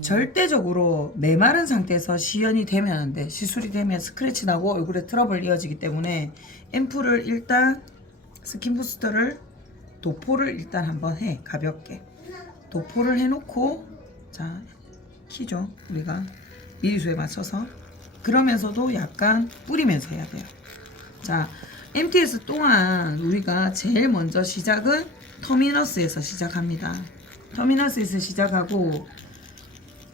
절대적으로 메마른 상태에서 시연이 되면 안 돼. 시술이 되면 스크래치 나고 얼굴에 트러블 이어지기 때문에 앰플을 일단 스킨 부스터를 도포를 일단 한번 해. 가볍게 도포를 해놓고 자 키죠. 우리가 미리수에 맞춰서 그러면서도 약간 뿌리면서 해야 돼요. 자 MTS 동안 우리가 제일 먼저 시작은 터미너스에서 시작합니다. 터미너스에서 시작하고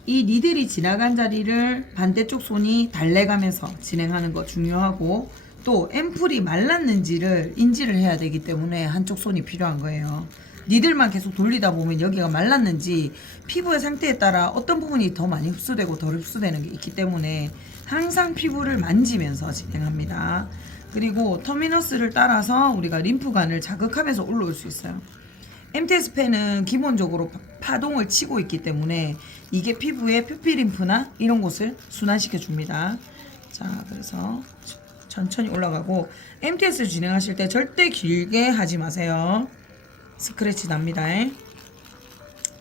이 니들이 지나간 자리를 반대쪽 손이 달래가면서 진행하는 거 중요하고 또 앰플이 말랐는지를 인지를 해야 되기 때문에 한쪽 손이 필요한 거예요. 니들만 계속 돌리다 보면 여기가 말랐는지 피부의 상태에 따라 어떤 부분이 더 많이 흡수되고 덜 흡수되는 게 있기 때문에 항상 피부를 만지면서 진행합니다. 그리고 터미너스를 따라서 우리가 림프관을 자극하면서 올라올 수 있어요. MTS 펜은 기본적으로 파동을 치고 있기 때문에 이게 피부의 표피림프나 이런 곳을 순환시켜 줍니다. 자, 그래서 천천히 올라가고 MTS 진행하실 때 절대 길게 하지 마세요. 스크래치 납니다.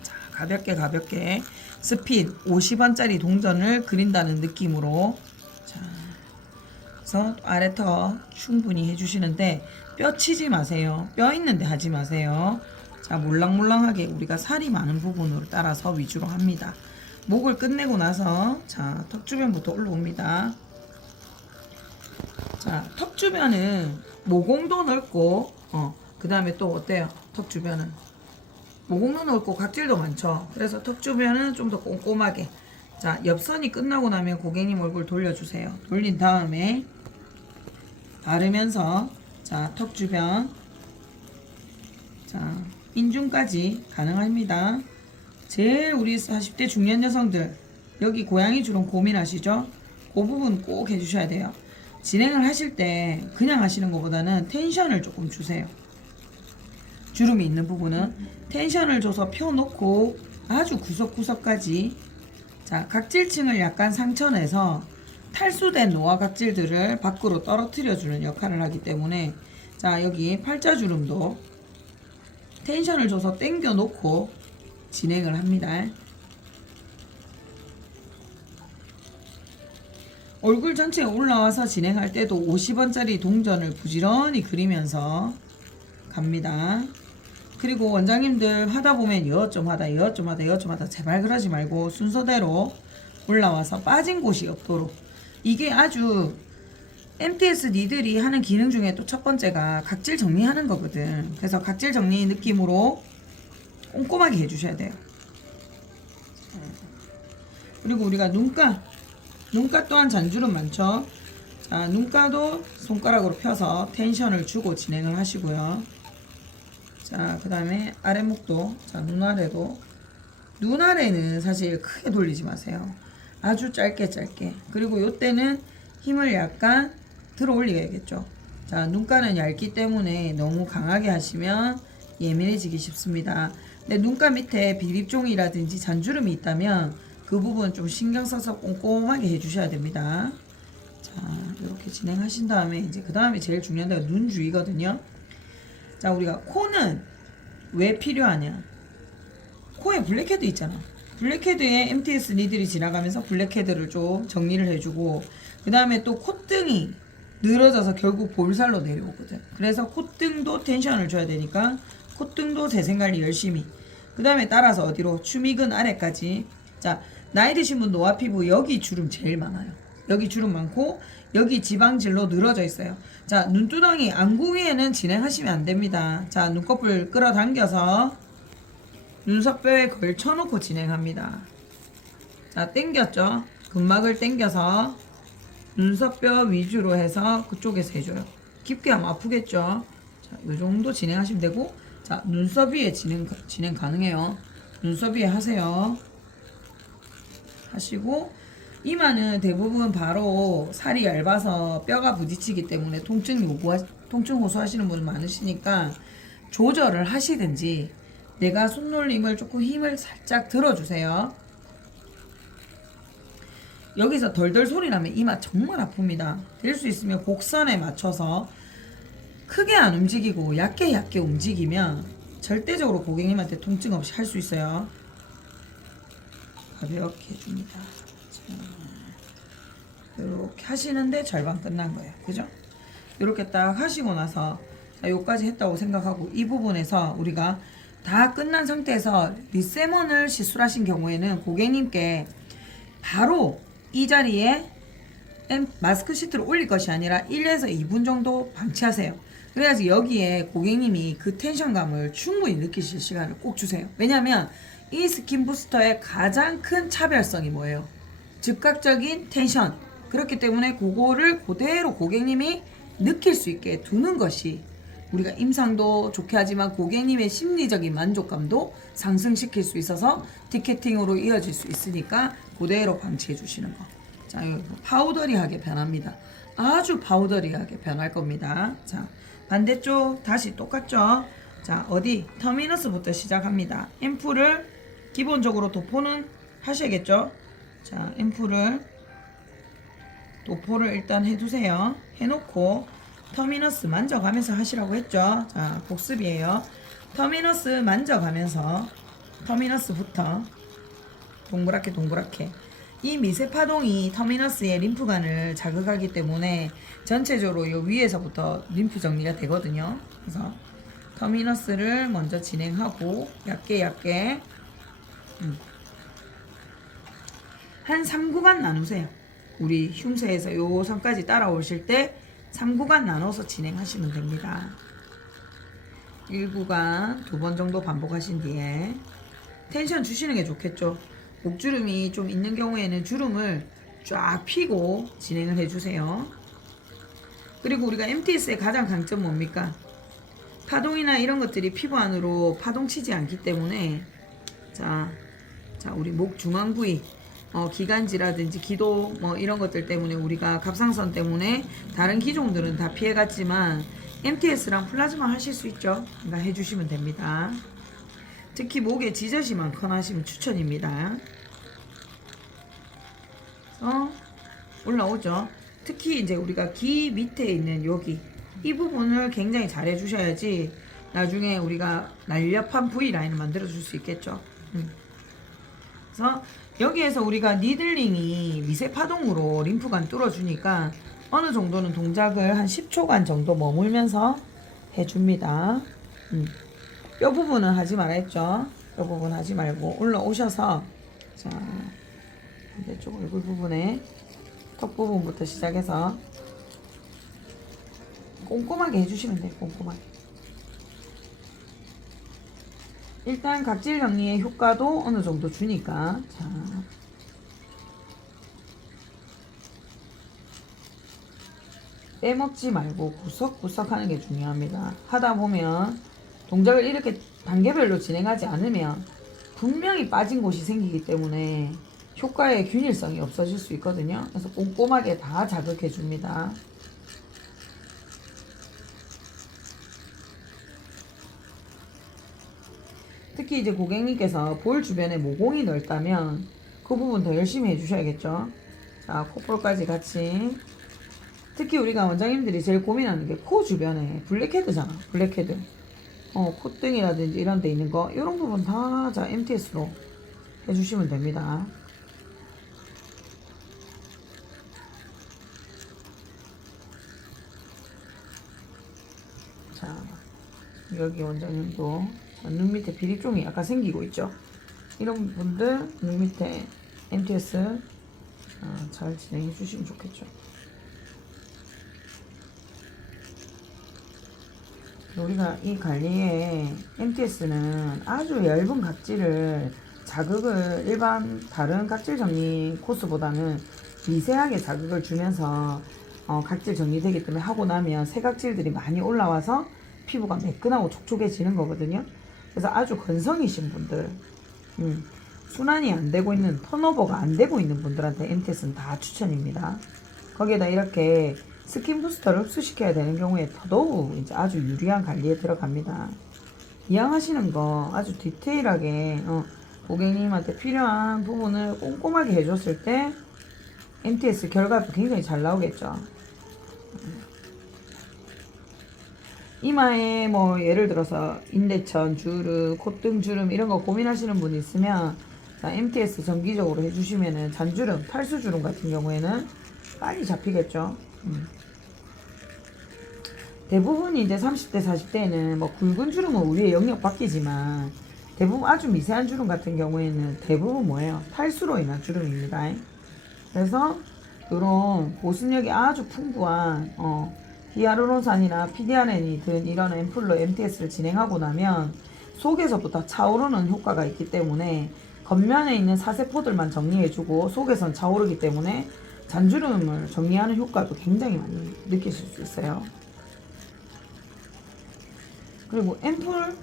자, 가볍게 스핀 50원짜리 동전을 그린다는 느낌으로 자, 그래서 아래터 충분히 해주시는데 뼈 치지 마세요. 뼈 있는데 하지 마세요. 자, 몰랑몰랑하게 우리가 살이 많은 부분으로 따라서 위주로 합니다. 목을 끝내고 나서 자, 턱 주변부터 올라옵니다. 자, 턱 주변은 모공도 넓고 그 다음에 또 어때요? 턱 주변은 모공도 넓고 각질도 많죠. 그래서 턱 주변은 좀 더 꼼꼼하게 자, 옆선이 끝나고 나면 고객님 얼굴 돌려주세요. 돌린 다음에 바르면서 자, 턱 주변 자, 인중까지 가능합니다. 제일 우리 40대 중년 여성들 여기 고양이 주름 고민하시죠? 그 부분 꼭 해주셔야 돼요. 진행을 하실 때 그냥 하시는 것보다는 텐션을 조금 주세요. 주름이 있는 부분은 텐션을 줘서 펴놓고 아주 구석구석까지 자 각질층을 약간 상처내서 탈수된 노화 각질들을 밖으로 떨어뜨려주는 역할을 하기 때문에 자 여기 팔자주름도 텐션을 줘서 당겨 놓고 진행을 합니다. 얼굴 전체에 올라와서 진행할 때도 50원짜리 동전을 부지런히 그리면서 갑니다. 그리고 원장님들 하다 보면 이것 좀 하다 제발 그러지 말고 순서대로 올라와서 빠진 곳이 없도록 이게 아주 MTS 니들이 하는 기능 중에 또 첫 번째가 각질 정리하는 거거든. 그래서 각질 정리 느낌으로 꼼꼼하게 해주셔야 돼요. 그리고 우리가 눈가 또한 잔주름 많죠. 자, 눈가도 손가락으로 펴서 텐션을 주고 진행을 하시고요. 자, 그 다음에 아랫목도 자, 눈아래는 사실 크게 돌리지 마세요. 아주 짧게 그리고 요때는 힘을 약간 들어 올리겠죠. 자, 눈가는 얇기 때문에 너무 강하게 하시면 예민해지기 쉽습니다. 근데 눈가 밑에 비립종이라든지 잔주름이 있다면 그 부분 좀 신경 써서 꼼꼼하게 해주셔야 됩니다. 자, 이렇게 진행하신 다음에 이제 그 다음에 제일 중요한 데가 눈 주위거든요. 자, 우리가 코는 왜 필요하냐? 코에 블랙헤드 있잖아. 블랙헤드에 MTS 니들이 지나가면서 블랙헤드를 좀 정리를 해주고 그 다음에 또 콧등이 늘어져서 결국 볼살로 내려오거든. 그래서 콧등도 텐션을 줘야 되니까 콧등도 재생관리 열심히 그 다음에 따라서 어디로 추미근 아래까지 자 나이 드신 분 노화 피부 여기 주름 제일 많아요. 여기 주름 많고 여기 지방질로 늘어져 있어요. 자 눈두덩이 안구 위에는 진행하시면 안 됩니다. 자 눈꺼풀 끌어당겨서 눈썹뼈에 걸쳐놓고 진행합니다. 자 당겼죠. 근막을 당겨서 눈썹뼈 위주로 해서 그쪽에서 해줘요. 깊게 하면 아프겠죠. 자, 이 정도 진행하시면 되고 자 눈썹 위에 진행 가능해요. 눈썹 위에 하세요. 하시고 이마는 대부분 바로 살이 얇아서 뼈가 부딪히기 때문에 통증 호소하시는 분은 많으시니까 조절을 하시든지 내가 손놀림을 조금 힘을 살짝 들어주세요. 여기서 덜덜 소리 나면 이마 정말 아픕니다. 될 수 있으면 곡선에 맞춰서 크게 안 움직이고 얇게 움직이면 절대적으로 고객님한테 통증 없이 할 수 있어요. 가볍게 해줍니다. 이렇게 하시는데 절반 끝난 거예요. 그죠? 이렇게 딱 하시고 나서 자, 요까지 했다고 생각하고 이 부분에서 우리가 다 끝난 상태에서 리세먼을 시술하신 경우에는 고객님께 바로 이 자리에 마스크 시트를 올릴 것이 아니라 1에서 2분 정도 방치하세요. 그래야지 여기에 고객님이 그 텐션감을 충분히 느끼실 시간을 꼭 주세요. 왜냐하면 이 스킨 부스터의 가장 큰 차별성이 뭐예요? 즉각적인 텐션. 그렇기 때문에 그거를 그대로 고객님이 느낄 수 있게 두는 것이 우리가 임상도 좋게 하지만 고객님의 심리적인 만족감도 상승시킬 수 있어서 티켓팅으로 이어질 수 있으니까 그대로 방치해 주시는 거. 자, 파우더리하게 변합니다. 아주 파우더리하게 변할 겁니다. 자, 반대쪽 다시 똑같죠? 자, 어디? 터미너스부터 시작합니다. 앰플을 기본적으로 도포는 하셔야겠죠? 자, 앰플을 도포를 일단 해두세요. 해놓고 터미너스 만져가면서 하시라고 했죠? 자, 복습이에요. 터미너스 만져가면서 터미너스부터 동그랗게 이 미세 파동이 터미너스의 림프관을 자극하기 때문에 전체적으로 이 위에서부터 림프 정리가 되거든요. 그래서 터미너스를 먼저 진행하고 얇게 한 3구간 나누세요. 우리 흉쇄에서 요 선까지 따라오실 때 3구간 나눠서 진행하시면 됩니다. 1구간 2번 정도 반복하신 뒤에 텐션 주시는 게 좋겠죠. 목주름이 좀 있는 경우에는 주름을 쫙 펴고 진행을 해주세요. 그리고 우리가 MTS의 가장 강점 뭡니까? 파동이나 이런 것들이 피부 안으로 파동치지 않기 때문에 자 우리 목 중앙 부위 기관지라든지 기도 뭐 이런 것들 때문에 우리가 갑상선 때문에 다른 기종들은 다 피해갔지만 MTS랑 플라즈마 하실 수 있죠. 그러니까 해주시면 됩니다. 특히 목에 지저시 많거나 하시면 추천입니다. 올라오죠. 특히 이제 우리가 귀 밑에 있는 여기 이 부분을 굉장히 잘 해주셔야지 나중에 우리가 날렵한 V 라인을 만들어 줄 수 있겠죠. 그래서 여기에서 우리가 니들링이 미세 파동으로 림프관 뚫어주니까 어느 정도는 동작을 한 10초간 정도 머물면서 해줍니다. 뼈 부분은 하지 말았죠. 뼈 부분 하지 말고 올라오셔서 자 반대쪽 얼굴 부분에 턱 부분부터 시작해서 꼼꼼하게 해주시면 돼요. 꼼꼼하게. 일단 각질 정리의 효과도 어느 정도 주니까 자 빼먹지 말고 구석구석 하는 게 중요합니다. 하다 보면 동작을 이렇게 단계별로 진행하지 않으면 분명히 빠진 곳이 생기기 때문에 효과의 균일성이 없어질 수 있거든요. 그래서 꼼꼼하게 다 자극해 줍니다. 특히 이제 고객님께서 볼 주변에 모공이 넓다면 그 부분 더 열심히 해주셔야겠죠. 자, 콧볼까지 같이. 특히 우리가 원장님들이 제일 고민하는 게 코 주변에 블랙헤드잖아. 블랙헤드. 콧등이라든지 이런 데 있는 거 이런 부분 다 자 MTS로 해주시면 됩니다. 자, 여기 원장님도 눈 밑에 비립종이 약간 생기고 있죠. 이런 분들 눈 밑에 MTS 잘 진행해 주시면 좋겠죠. 우리가 이 관리에 MTS는 아주 얇은 각질을 자극을 일반 다른 각질 정리 코스보다는 미세하게 자극을 주면서 각질 정리되기 때문에 하고 나면 새 각질들이 많이 올라와서 피부가 매끈하고 촉촉해지는 거거든요. 그래서 아주 건성이신 분들 순환이 안 되고 있는 턴오버가 안 되고 있는 분들한테 MTS는 다 추천입니다. 거기에다 이렇게 스킨 부스터를 흡수시켜야 되는 경우에 더더욱 이제 아주 유리한 관리에 들어갑니다. 이왕 하시는 거 아주 디테일하게 고객님한테 필요한 부분을 꼼꼼하게 해줬을 때 MTS 결과도 굉장히 잘 나오겠죠. 이마에 뭐 예를 들어서 인대천, 주름, 콧등 주름 이런 거 고민하시는 분이 있으면 자, MTS 정기적으로 해주시면은 잔주름, 탈수주름 같은 경우에는 빨리 잡히겠죠. 대부분 이제 30대, 40대에는 뭐 굵은 주름은 우리의 영역 바뀌지만 대부분 아주 미세한 주름 같은 경우에는 대부분 뭐예요? 탈수로 인한 주름입니다. 그래서 이런 보습력이 아주 풍부한 히아루론산이나 PDRN이 든 이런 앰플로 MTS를 진행하고 나면 속에서부터 차오르는 효과가 있기 때문에 겉면에 있는 사세포들만 정리해주고 속에선 차오르기 때문에 잔주름을 정리하는 효과도 굉장히 많이 느끼실 수 있어요. 그리고 앰플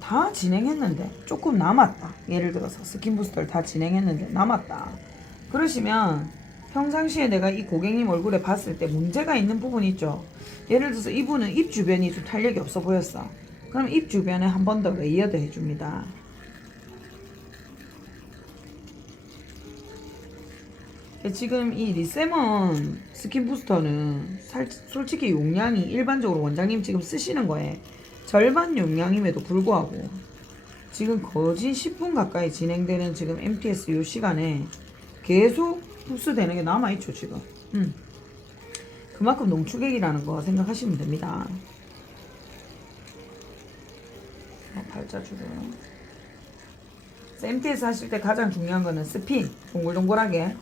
다 진행했는데 조금 남았다. 예를 들어서 스킨 부스터를 다 진행했는데 남았다. 그러시면 평상시에 내가 이 고객님 얼굴에 봤을 때 문제가 있는 부분이 있죠. 예를 들어서 이분은 입 주변이 좀 탄력이 없어 보였어. 그럼 입 주변에 한 번 더 레이어드 해줍니다. 지금 이 리세먼 스킨 부스터는 솔직히 용량이 일반적으로 원장님 지금 쓰시는 거에 절반 용량임에도 불구하고 지금 거진 10분 가까이 진행되는 지금 MTS 요 시간에 계속 흡수되는 게 남아있죠 지금. 그만큼 농축액이라는 거 생각하시면 됩니다. 발자주고요. MTS 하실 때 가장 중요한 거는 스핀, 동글동글하게.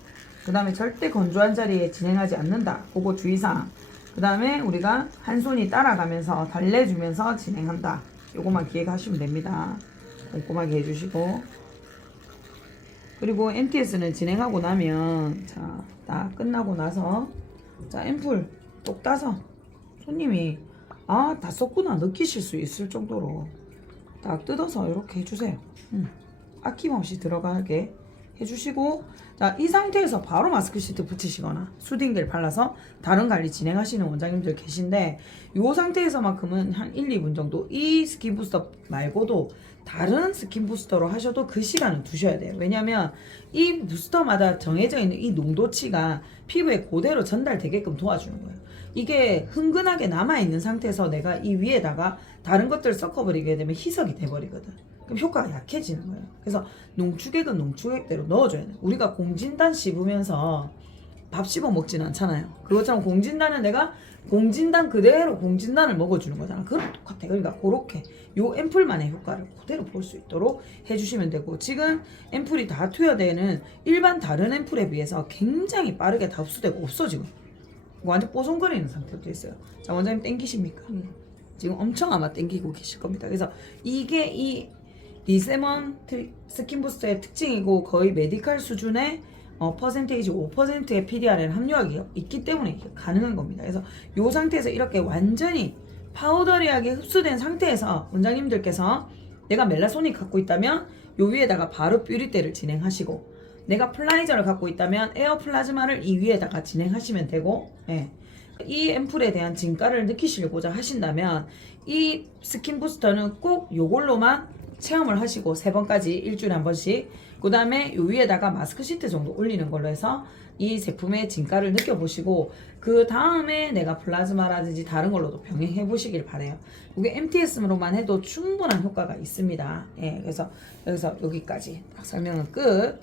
그 다음에 절대 건조한 자리에 진행하지 않는다. 그거 주의사항. 그 다음에 우리가 한 손이 따라가면서 달래주면서 진행한다. 요것만 기억하시면 됩니다. 꼼꼼하게 해주시고. 그리고 MTS는 진행하고 나면 자, 다 끝나고 나서 자, 앰플 똑 따서 손님이 아, 다 썼구나 느끼실 수 있을 정도로 딱 뜯어서 이렇게 해주세요. 아낌없이 들어가게 해주시고, 자, 이 상태에서 바로 마스크 시트 붙이시거나 수딩젤 발라서 다른 관리 진행하시는 원장님들 계신데, 이 상태에서만큼은 한 1, 2분 정도 이 스킨 부스터 말고도 다른 스킨 부스터로 하셔도 그 시간은 두셔야 돼요. 왜냐면 이 부스터마다 정해져 있는 이 농도치가 피부에 그대로 전달되게끔 도와주는 거예요. 이게 흥건하게 남아있는 상태에서 내가 이 위에다가 다른 것들을 섞어버리게 되면 희석이 돼버리거든. 그럼 효과가 약해지는 거예요. 그래서 농축액은 농축액대로 넣어줘야 돼요. 우리가 공진단 씹으면서 밥 씹어 먹지는 않잖아요. 그것처럼 공진단은 내가 공진단 그대로 공진단을 먹어주는 거잖아. 그럼 똑같아. 그러니까 그렇게 요 앰플만의 효과를 그대로 볼 수 있도록 해주시면 되고, 지금 앰플이 다 투여되는 일반 다른 앰플에 비해서 굉장히 빠르게 다 흡수되고 없어지고 완전 뽀송거리는 상태로 돼 있어요. 자, 원장님 땡기십니까? 지금 엄청 아마 땡기고 계실 겁니다. 그래서 이게 이 리세먼 스킨 부스터의 특징이고 거의 메디칼 수준의 퍼센테이지 5%의 PDRN 함유하기가 있기 때문에 이게 가능한 겁니다. 그래서 이 상태에서 이렇게 완전히 파우더리하게 흡수된 상태에서 원장님들께서 내가 멜라소닉 갖고 있다면 요 위에다가 바로 뷰리테를 진행하시고, 내가 플라이저를 갖고 있다면 에어 플라즈마를 이 위에다가 진행하시면 되고, 예. 이 앰플에 대한 진가를 느끼시고자 하신다면 이 스킨 부스터는 꼭 요걸로만 체험을 하시고 3번까지 일주일에 한 번씩, 그 다음에 요 위에다가 마스크 시트 정도 올리는 걸로 해서 이 제품의 진가를 느껴보시고, 그 다음에 내가 플라즈마라든지 다른 걸로도 병행해 보시길 바래요. 이게 MTS로만 해도 충분한 효과가 있습니다. 예, 그래서 여기서 여기까지 딱 설명은 끝.